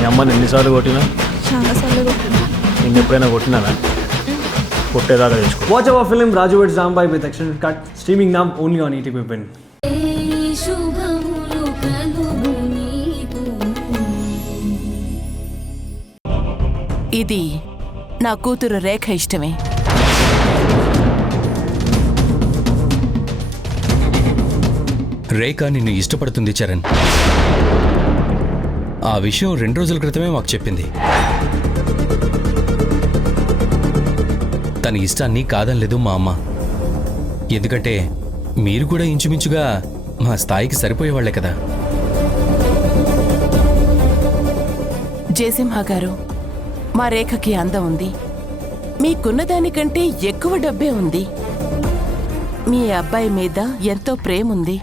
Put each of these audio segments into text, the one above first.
మీ అమ్మని ఎన్నిసార్లు కొట్టినా? చాలాసార్లు కొట్టినా. నేను ఎప్పుడైనా కొట్టినానా? కొట్టేదాకా తెచ్చుకో. Watch our film Raju vs. Zambai with extended cut, streaming now only on ETV Win. ఇది నా కూతురు రేఖ ఇష్టమే. రేఖ నిన్ను ఇష్టపడుతుంది చరణ్. ఆ విషయం 2 రోజుల క్రితమే మాకు చెప్పింది. తన ఇష్టాన్ని కాదనలేదు మా అమ్మ. ఎందుకంటే మీరు కూడా ఇంచుమించుగా మా స్థాయికి సరిపోయేవాళ్లే కదా. జయసింహ గారు, మా రేఖకి అందం ఉంది, మీకున్న దానికంటే ఎక్కువ డబ్బే ఉంది, మీ అబ్బాయి మీద ఎంతో ప్రేమ ఉంది.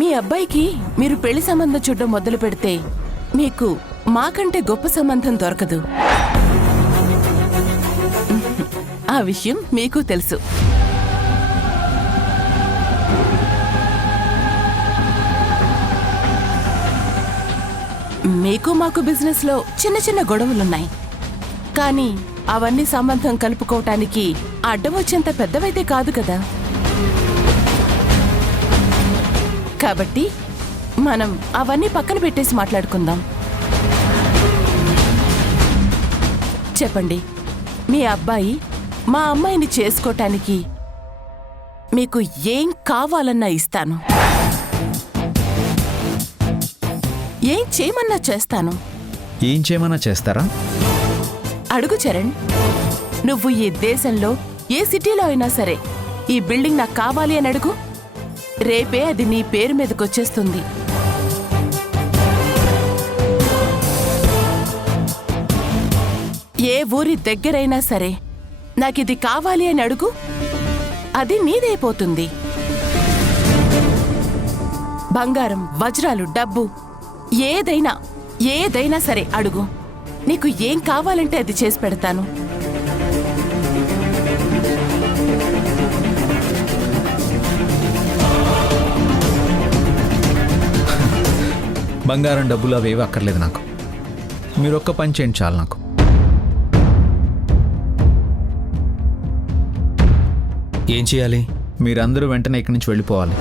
మీ అబ్బాయికి మీరు పెళ్లి సంబంధం చూడడం మొదలు పెడితే మీకు మాకంటే గొప్ప సంబంధం దొరకదు. ఆ విషయం మీకు తెలుసు. మీకు మాకు బిజినెస్లో చిన్న చిన్న గొడవలున్నాయి, కానీ అవన్నీ సంబంధం కలుపుకోవటానికి అడ్డం వచ్చేంత పెద్దవైతే కాదు కదా. కాబట్టి మనం అవన్నీ పక్కన పెట్టేసి మాట్లాడుకుందాం. చెప్పండి, మీ అబ్బాయి మా అమ్మాయిని చేసుకోటానికి మీకు ఏం కావాలన్నా ఇస్తాను, ఏం చేయమన్నా చేస్తాను. ఏం చేయమన్నా చేస్తారా? అడుగు చరణ్, నువ్వు ఈ దేశంలో ఏ సిటీలో అయినా సరే ఈ బిల్డింగ్ నాకు కావాలి అని అడుగు, రేపే అది నీ పేరు మీదకొచ్చేస్తుంది. ఏ ఊరి దగ్గరైనా సరే నాకిది కావాలి అని అడుగు, అది నీదైపోతుంది. బంగారం, వజ్రాలు, డబ్బు ఏదైనా సరే అడుగు, నీకు ఏం కావాలంటే అది చేసి పెడతాను. బంగారం, డబ్బులు అవేవి అక్కర్లేదు నాకు. మీరు ఒక్క పని చేయండి చాలు నాకు. ఏం చేయాలి? మీరందరూ వెంటనే ఇక్కడి నుంచి వెళ్ళిపోవాలి.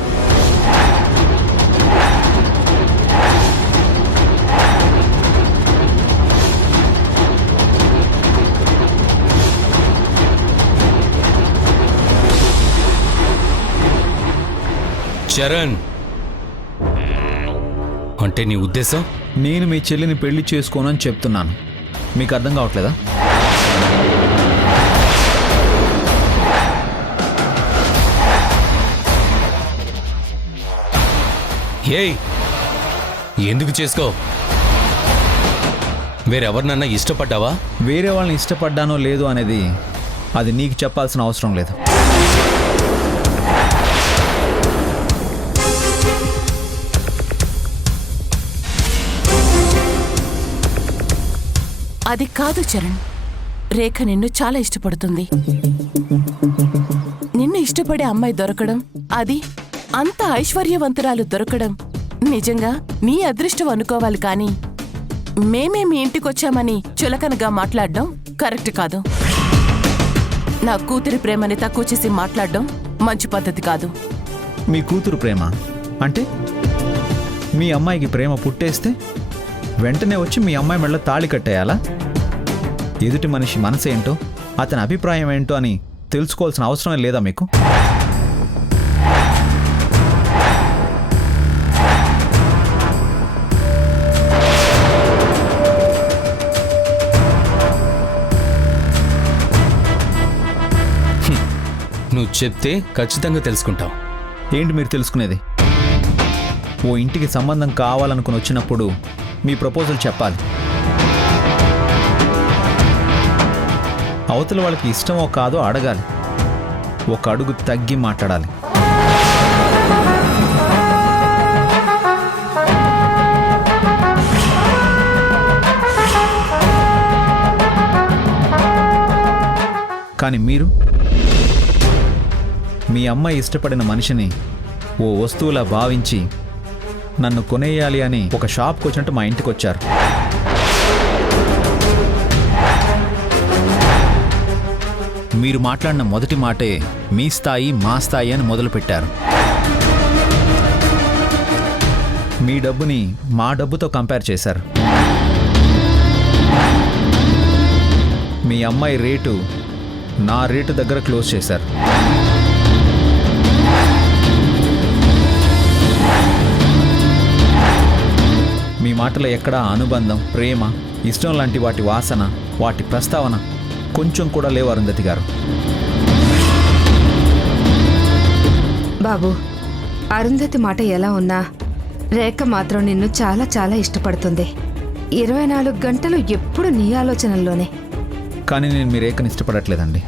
చరణ్, అంటే నీ ఉద్దేశం? నేను మీ చెల్లిని పెళ్లి చేసుకోనని చెప్తున్నాను. మీకు అర్థం కావట్లేదా? ఏయ్, ఎందుకు చేసుకో? వేరెవరినన్నా ఇష్టపడ్డావా? వేరే వాళ్ళని ఇష్టపడ్డానో లేదో అనేది అది నీకు చెప్పాల్సిన అవసరం లేదు. అది కాదు చరణ్, రేఖ నిన్ను చాలా ఇష్టపడుతుంది. నిన్ను ఇష్టపడే అమ్మాయి దొరకడం, అది అంత ఐశ్వర్యవంతురాలు దొరకడం నిజంగా నీ అదృష్టం అనుకోవాలి. కానీ మేమే మీ ఇంటికొచ్చామని చులకనగా మాట్లాడడం కరెక్ట్ కాదు. నా కూతురి ప్రేమని తక్కువ చేసి మాట్లాడడం మంచి పద్ధతి కాదు. మీ కూతురు ప్రేమ అంటే మీ అమ్మాయికి ప్రేమ పుట్టేస్తే వెంటనే వచ్చి మీ అమ్మాయి మెడలో తాళి కట్టేయాలా? ఎదుటి మనిషి మనసేంటో, అతని అభిప్రాయం ఏంటో అని తెలుసుకోవాల్సిన అవసరమే లేదా మీకు? నువ్వు చెప్తే ఖచ్చితంగా తెలుసుకుంటావు. ఏంటి మీరు తెలుసుకునేది? ఓ ఇంటికి సంబంధం కావాలనుకుని వచ్చినప్పుడు మీ ప్రపోజల్ చెప్పాలి. అవతల వాళ్ళకి ఇష్టమో కాదో అడగాలి. ఒక అడుగు తగ్గి మాట్లాడాలి. కానీ మీరు మీ అమ్మాయి ఇష్టపడిన మనిషిని ఓ వస్తువులా భావించి నన్ను కొనేయాలి అని ఒక షాప్కి వచ్చినట్టు మా ఇంటికి వచ్చారు. మీరు మాట్లాడిన మొదటి మాటే మీ స్థాయి మా స్థాయి అని మొదలుపెట్టారు. మీ డబ్బుని మా డబ్బుతో కంపేర్ చేశారు. మీ అమ్మాయి రేటు నా రేటు దగ్గర క్లోజ్ చేశారు. మీ మాటలో ఎక్కడా అనుబంధం, ప్రేమ, ఇష్టం లాంటి వాటి వాసన, వాటి ప్రస్తావన కొంచెం కూడా లేవు అరుంధతి గారు. బాబు, అరుంధతి మాట ఎలా ఉన్నా రేఖ మాత్రం నిన్ను చాలా చాలా ఇష్టపడుతుంది. 24 గంటలు ఎప్పుడు నీ ఆలోచనల్లోనే. కానీ నేను మీ రేఖని ఇష్టపడట్లేదండి.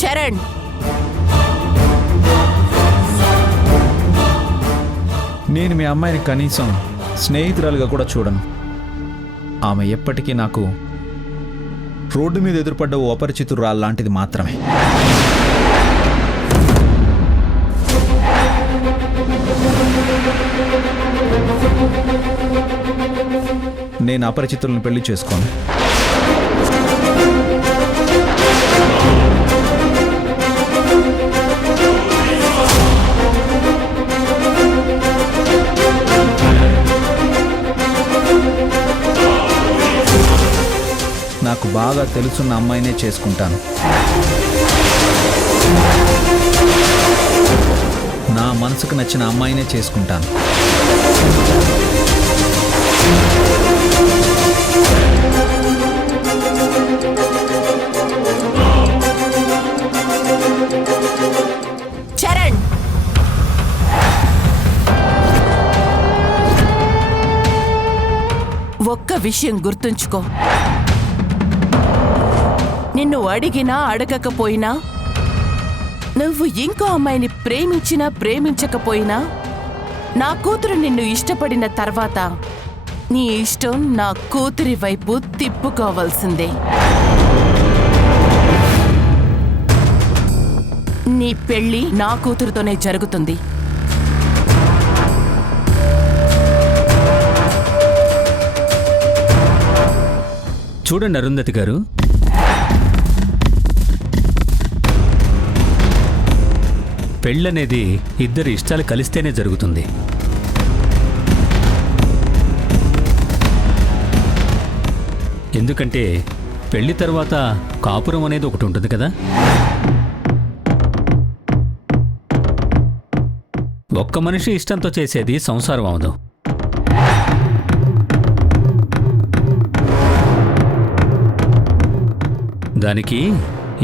చరణ్, నేను మీ అమ్మాయిని కనీసం స్నేహితురాలుగా కూడా చూడను. ఆమె ఎప్పటికీ నాకు రోడ్డు మీద ఎదురుపడ్డ ఓ అపరిచితురాలు లాంటిది మాత్రమే. నేను అపరిచితులను పెళ్లి చేసుకోను. నాకు బాగా తెలుసున్న అమ్మాయినే చేసుకుంటాను. నా మనసుకు నచ్చిన అమ్మాయినే చేసుకుంటాను. చరణ్, ఒక్క విషయం గుర్తుంచుకో. నిన్ను అడిగినా అడగకపోయినా, నువ్వు ఇంకో అమ్మాయిని ప్రేమించినా ప్రేమించకపోయినా, నా కూతురు నిన్ను ఇష్టపడిన తర్వాత నీ ఇష్టం నా కూతురి వైపు తిప్పుకోవాల్సిందే. నీ పెళ్లి నా కూతురుతోనే జరుగుతుంది. చూడండి అరుంధతి గారు, పెళ్ళనేది ఇద్దరి ఇష్టాలు కలిస్తేనే జరుగుతుంది. ఎందుకంటే పెళ్లి తర్వాత కాపురం అనేది ఒకటి ఉంటుంది కదా. ఒక్క మనిషి ఇష్టంతో చేసేది సంసారం అవదు. దానికి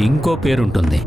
ఇంకో పేరుంటుంది.